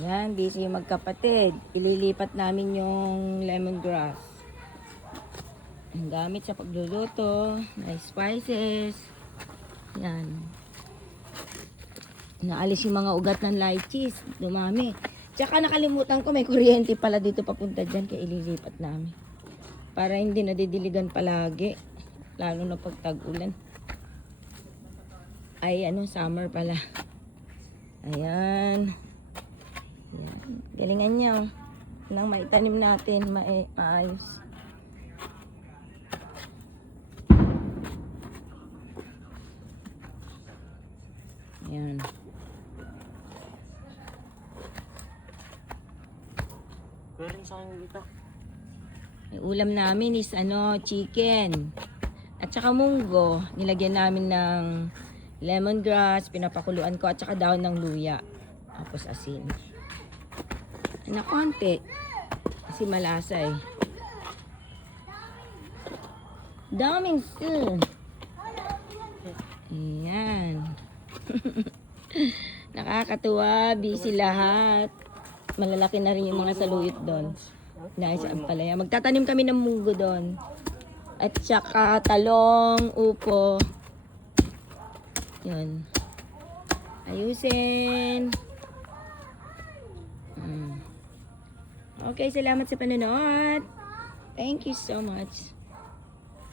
Yan, busy yung magkapatid. Ililipat namin yung lemongrass. Ang gamit sa pagluluto. May spices. Yan. Naalis yung mga ugat ng lychees. Dumami. Tsaka nakalimutan ko, may kuryente pala dito papunta dyan. Kaya ililipat namin. Para hindi nadidiligan palagi. Lalo na pag tag-ulan. Ay, summer pala. Ayan. Ayan. Galingan niya. Nang maitanim natin, maayos. Ayan. Pwede rin sa akin dito. Yung ulam namin is chicken. At saka munggo. Nilagyan namin ng lemongrass, pinapakuluan ko, at saka daon ng luya. Tapos asin. Na konti. Kasi malasa eh. Daming sin. Ayan. Nakakatuwa. Busy lahat. Malalaki na rin yung mga saluyot doon. Nais ang palaya. Magtatanim kami ng munggo doon. At saka talong, upo. Yun. Ayusin. Okay, salamat sa panonood. Thank you so much.